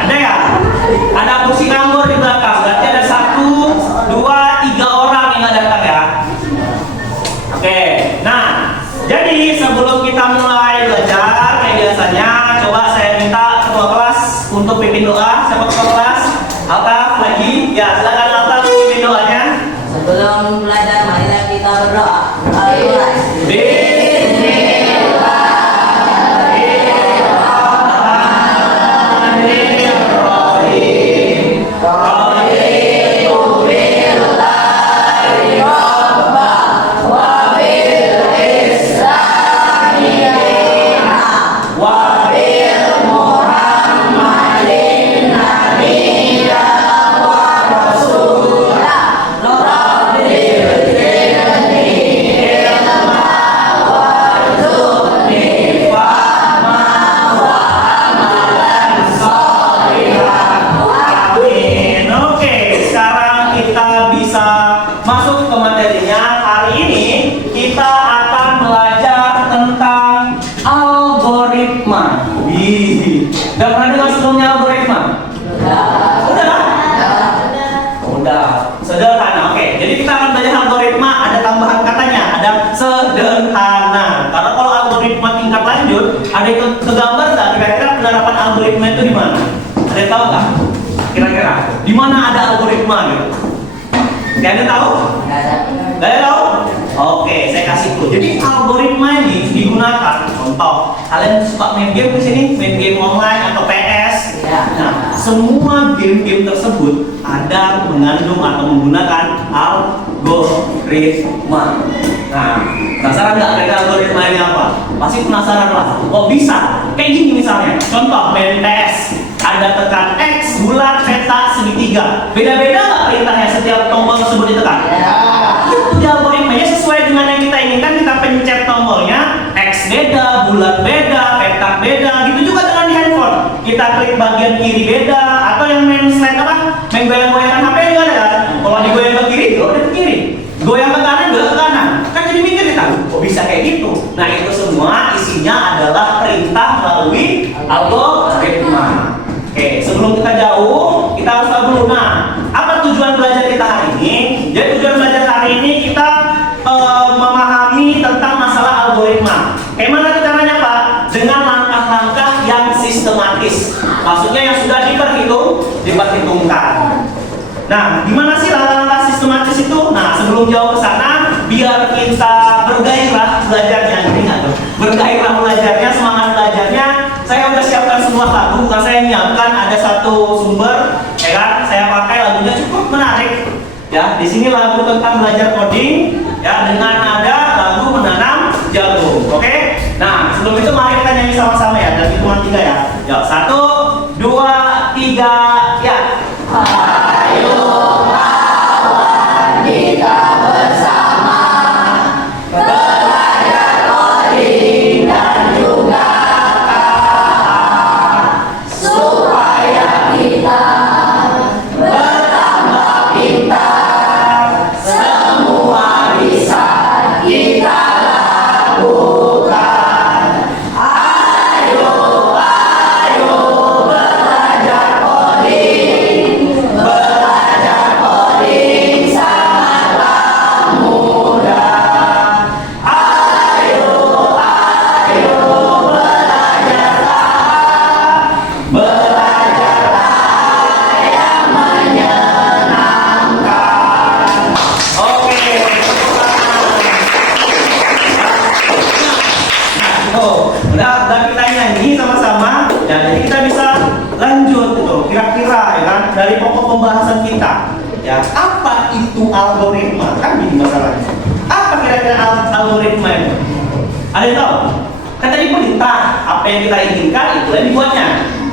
Ada ya? Ada kursi nganggur di belakang. Berarti ada 1, 2, 3 orang yang nggak datang ya. Oke. Nah, jadi sebelum kita mulai belajar kayak biasanya, coba saya minta ketua kelas untuk pimpin doa. Siapa ketua kelas? Altaf lagi. Ya, silakan Altaf pimpin doanya. Sebelum belajar, marilah kita berdoa. Al-Mulai. Udah pernah dengar sebelumnya algoritma? Udah. Sederhana. Oke. Jadi kita akan belajar algoritma. Ada tambahan katanya. Ada sederhana. Karena kalau algoritma tingkat lanjut, ada yang kegambar nggak? Kira-kira penerapan algoritma itu di mana? Ada yang tahu nggak? Kira-kira di mana ada algoritma gitu? Nggak ada tahu? Nggak ada tahu? Oke, saya kasih clue. Jadi algoritma ini digunakan. Contoh, kalian suka main game di sini, main game online atau PS. Nah, semua game-game tersebut ada mengandung atau menggunakan algoritma. Nah, penasaran nggak mereka algoritma ini apa? Pasti penasaran lah. Oh bisa? Kayak gini misalnya. Contoh main PS. Ada tekan X, bulat, peta, segitiga. Beda-beda nggak perintahnya setiap tombol tersebut ditekan? Itu di algoritmanya sesuai dengan yang kita inginkan. Kita pencet tombolnya, X beda, bulat beda, petak beda. Gitu juga dengan di handphone. Kita klik bagian kiri beda, atau yang main slide apa? Main goyang-goyangan HP juga ada kan? Kalau digoyang ke kiri, udah ke kiri. Goyang ke kanan, juga ke kanan. Kan jadi mikir kita, kok bisa kayak gitu? Nah itu semua isinya adalah perintah melalui algoritma. Oke, sebelum kita jauh, kita harus tahu dulu. Nah, apa tujuan belajar kita hari ini? Jadi tujuan belajar hari ini kita memahami tentang masalah algoritma. Kayak mana caranya Pak? Dengan langkah-langkah yang sistematis. Maksudnya yang sudah diperhitungkan. Nah, gimana sih langkah-langkah sistematis itu? Nah, sebelum jauh ke sana, biar kita bergairah belajarnya, ini nggak tuh? Bergairah belajarnya, semangat belajarnya. Saya udah siapkan sebuah lagu, bukan saya nyiapkan, ada satu sumber, ya kan? Saya pakai lagunya cukup menarik. Ya, di sini lagu tentang belajar coding, ya dengan nada lagu menanam jagung. Oke? Nah, sebelum itu mari kita nyanyi sama-sama ya, dari hitungan 3 ya. Yuk, 1, 2, 3, ya. Ayo kawan kita bersama belajar coding dan juga supaya kita bertambah pintar. Semua bisa kita lakukan. Ayo belajar coding. Belajar coding sangatlah mudah. Ayo belajarlah yang menyenangkan. Oke. Oh, udah kita nyanyi sama-sama. Ya, jadi kita bisa lanjut gitu. Kira-kira ya kan dari pokok pembahasan kita. Ya, apa itu algoritma? Kan gini masalahnya. Apa kira-kira algoritma itu? Ada yang tahu? Kan tadi perintah, apa yang kita inginkan itu yang dibuatnya.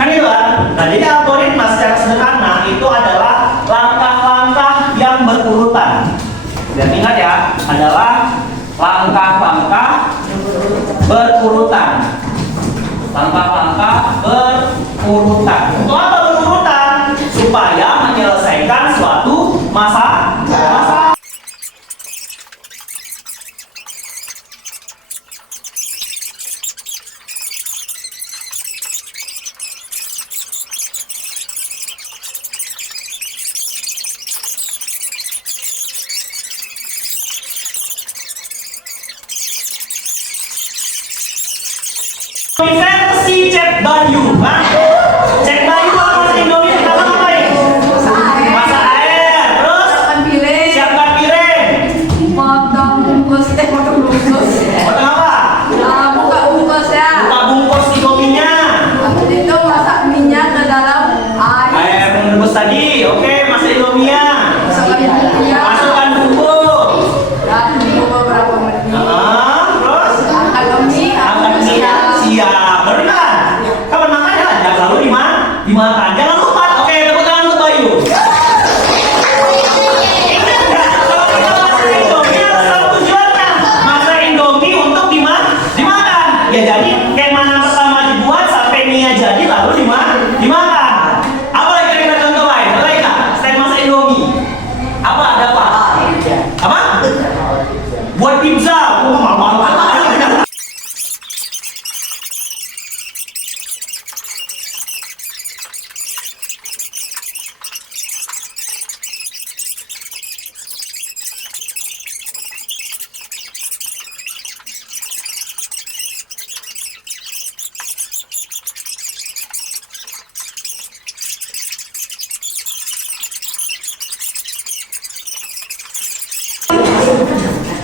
Kan itu kan? Nah, jadi algoritma secara sederhana itu adalah langkah-langkah yang berurutan. Dan ingat ya, adalah langkah-langkah berurutan. Langkah-langkah berurutan. Untuk apa berurutan? Supaya menyelesaikan suatu masalah. Tembus tadi. Oke, Mas Indomia. Masukkan bumbu. Terus angkat mie. Siap. Benar. Kapan makannya? Jangan lalu dimakan. Jangan lupa. Oke, tepuk tangan untuk Bayu. Ingat nggak? Kalau kita masak Indomie, asal tujuannya masak Indomie untuk dimakan. Ya jadi kayak mana pertama dibuat sampai mie jadi lalu dimakan. Apa lagi kira-kira contoh lain? Ada lagi nggak? Selain masak Indomie. Apa? Ada apa? Apa? Buat pizza. Malu-malu.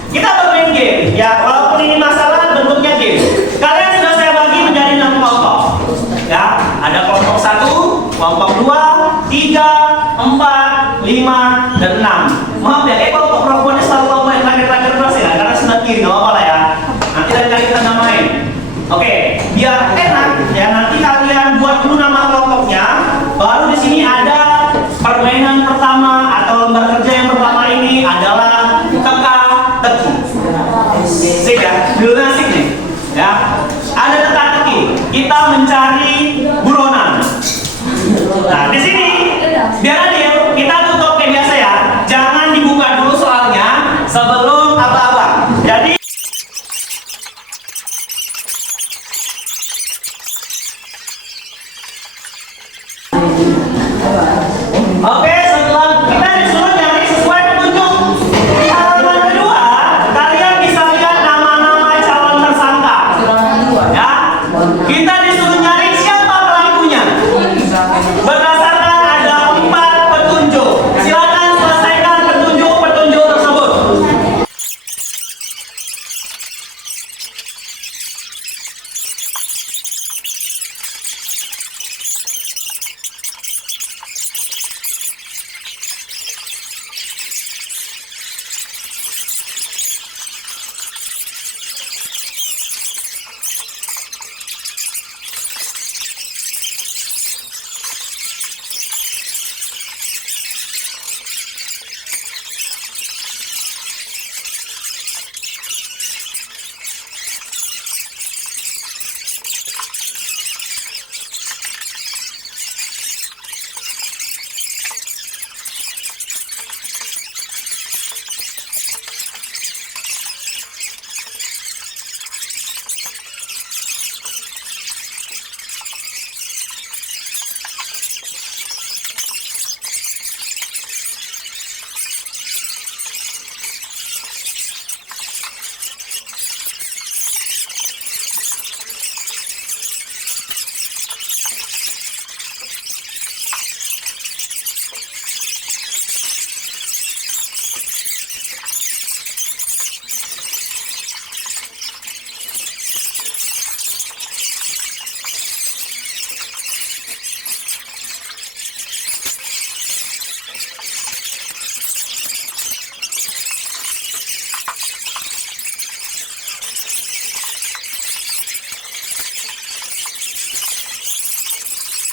Kita bermain game, ya. Walaupun ini masalah bentuknya game. Kalian sudah saya bagi menjadi 6 kelompok. Ya, ada kelompok 1, kelompok 2, 3, 4, 5, dan 6. Maaf ya, kelompok perempuannya selalu kelompok yang terakhir terus ya, karena sebelah kiri, nggak apa-apa lah ya. Nanti lain kali kita namain. Oke, biar enak ya. Nanti kalian buat dulu nama kelompoknya. Baru di sini ada permainan pertama atau lembar kerja yang pertama ini adalah teka-teki. Sip ya, dulu asik nih. Ya, ada teka-teki. Kita mencari buronan. Nah, di sini biar adil, kita tutup kayak biasa ya. Jangan dibuka dulu soalnya sebelum apa-apa. Jadi oke, setelah kita disuruh nyari sesuai petunjuk di halaman kedua, kalian bisa lihat nama-nama calon tersangka. Ya, kita disuruh nyari siapa pelakunya. Berdasarkan ada 4 petunjuk. Silakan selesaikan petunjuk-petunjuk tersebut.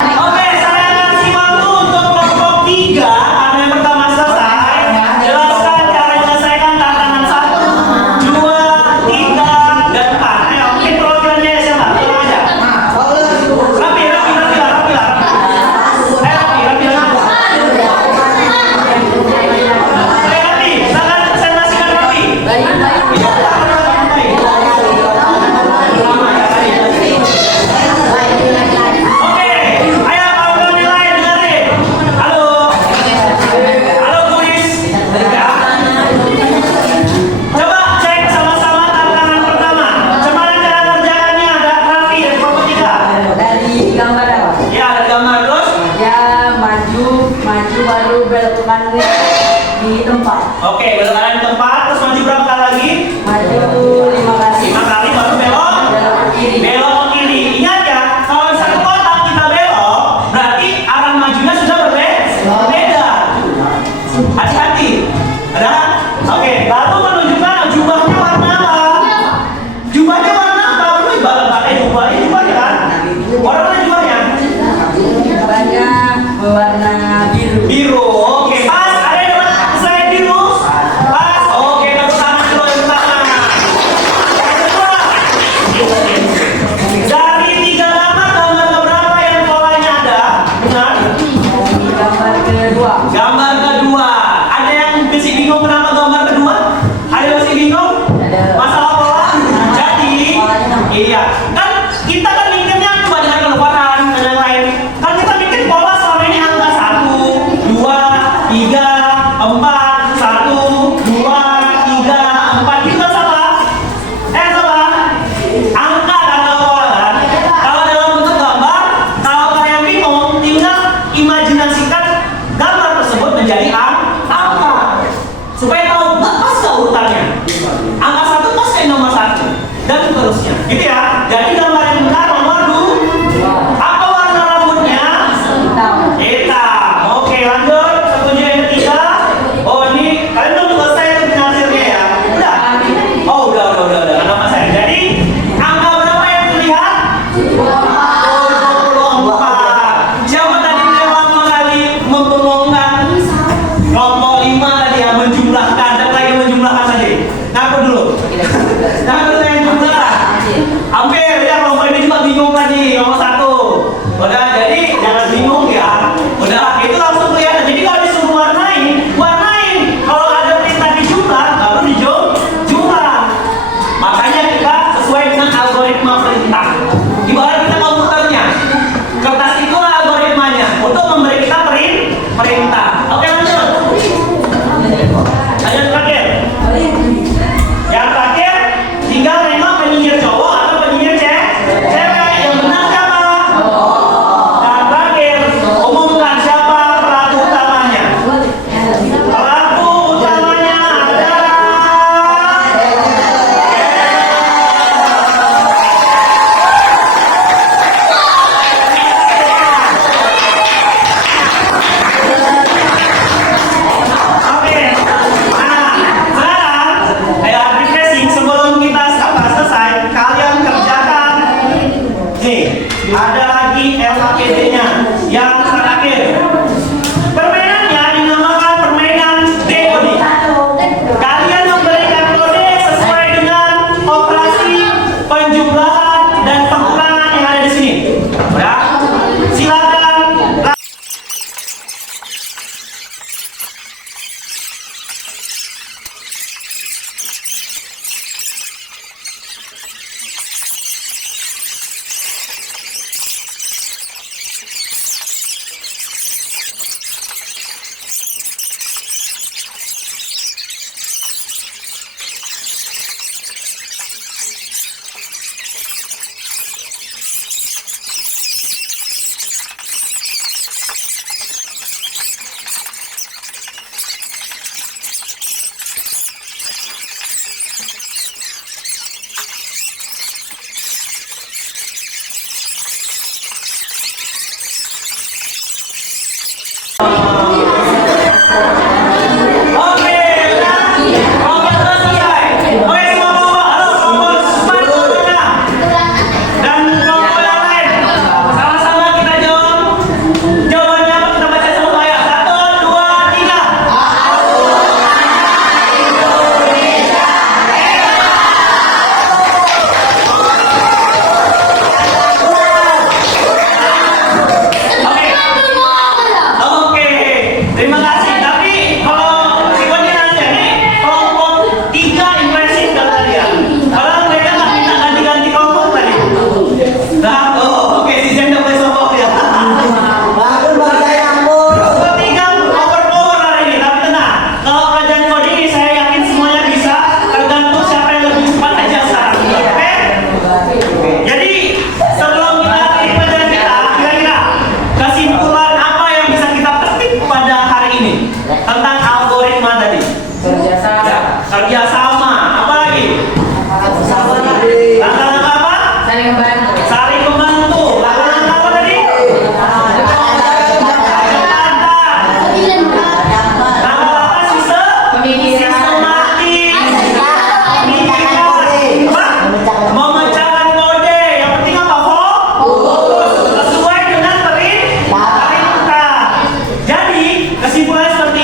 Oke, saya kasih waktu untuk kelompok 3 karena yang pertama selesai. Jelaskan cara menyelesaikan tantangan 1, 2, 3, dan 4. Ayo, mungkin perwakilannya siapa? Tolong aja. Rapi. Ayo, Rapi, silakan presentasikan Rapi. Oke, ayo kawan-kawan yang lain dengerin. Halo kuis. Ya. Coba cek sama-sama tantangan pertama. Gimana cara kerjaannya? Ada Raffi dari kelompok 3. Dari gambar apa? Ya, ada gambar terus. Ya, maju baru belok kanan di tempat. Oke, belok kanan tempat, terus maju berapa kali lagi? Maju 5 kali. 5 kali baru belok. Belok ke kiri. Belok ke kiri. Ingat ya, kalau misalnya kotak kita belok, berarti arah majunya sudah berbeda. Gambar kedua. Gambar kedua. Ada yang masih bingung kenapa gambar kedua? Ada yang masih bingung? Ada. Masalah pola? Jadi, iya. Kan kita kan mikirnya cuma dengan keluaran dan yang lain. Kan kita mikir pola selama ini angka 1, 2, 3, 4, 1, 2, 3, 4. Kita salah. Salah. Angka dan pola kan. Kalau dalam bentuk gambar, kalau kalian bingung, tinggal imajinasikan gambar tersebut menjadi angka. Supaya tahu pas ke urutannya. Angka 1 pas ke nomor 1 dan seterusnya. Gitu ya. Jadi gambar yang benar nomor 2. Apa warna rambutnya? Hitam. Hitam. Oke, lanjut. Petunjuk yang ketiga. Oh, ini kalian belum selesai tuh hasilnya ya? Udah. Oh, udah. Karena Mas saya. Jadi angka berapa yang terlihat? 24. Siapa tadi yang lama kali memperlongkan kelompok 5 tadi ya, menjumlahkan dan lagi menjumlahkan tadi. Ngaku dulu. Ngaku dulu yang jumlah. Hampir ya, kelompok ini juga bingung lagi nomor 1. Udah, jadi jangan bingung ya. Udah, itu langsung kelihatan. Jadi kalau disuruh warnain. Kalau ada perintah dijumlah, baru dijumlah. Makanya kita sesuai dengan algoritma perintah. Ibarat kita komputernya, kertas itu algoritmanya untuk memberi kita perintah. Oke, lanjut. Lanjut terakhir. Yang terakhir, tinggal nengok penyihir cowok atau penyihir cewek. Yang benar siapa? Dan terakhir, umumkan siapa pelaku utamanya. Pelaku utamanya adalah Oke. Nah, sekarang refreshing sebelum kita selesai, kalian kerjakan. Nih, ada lagi LKPD-nya yang terakhir. Permainannya dinamakan permainan DOD. Kalian memberikan kode sesuai dengan operasi penjumlahan dan pengulangan yang ada di sini. Ya, silakan. Oke, kelompok selesai. Oke, kelompok, halo kelompok Smartphone mana? Dan kelompok yang lain, sama-sama kita jawab. Jawabannya apa? Kita baca sama ya. 1, 2, 3. Oke, terima kasih. Tapi kalau sifatnya nanti nih kelompok 3 impresif dan kalian. Kalau mereka nggak minta ganti-ganti kelompok tadi. Nah, oke, si Zen udah boleh sombong ya. Kelompok 3 over hari ini, tapi tenang. Kalau pelajaran kode ini saya yakin semuanya bisa. Tergantung siapa yang lebih cepat aja sekarang. Oke? Jadi sebelum kita akhiri pelajaran kita, kira-kira kesimpulan apa yang bisa kita petik pada hari ini tentang algoritma tadi? Kerjasama. Apa lagi? Langkah-langkah apa? Saling membantu. Saling membantu. Langkah-langkah apa tadi? Langkah-langkah sistematik. Memecahkan kode. Yang penting apa? Fokus. Sesuai dengan perintah. Jadi kesimpulannya seperti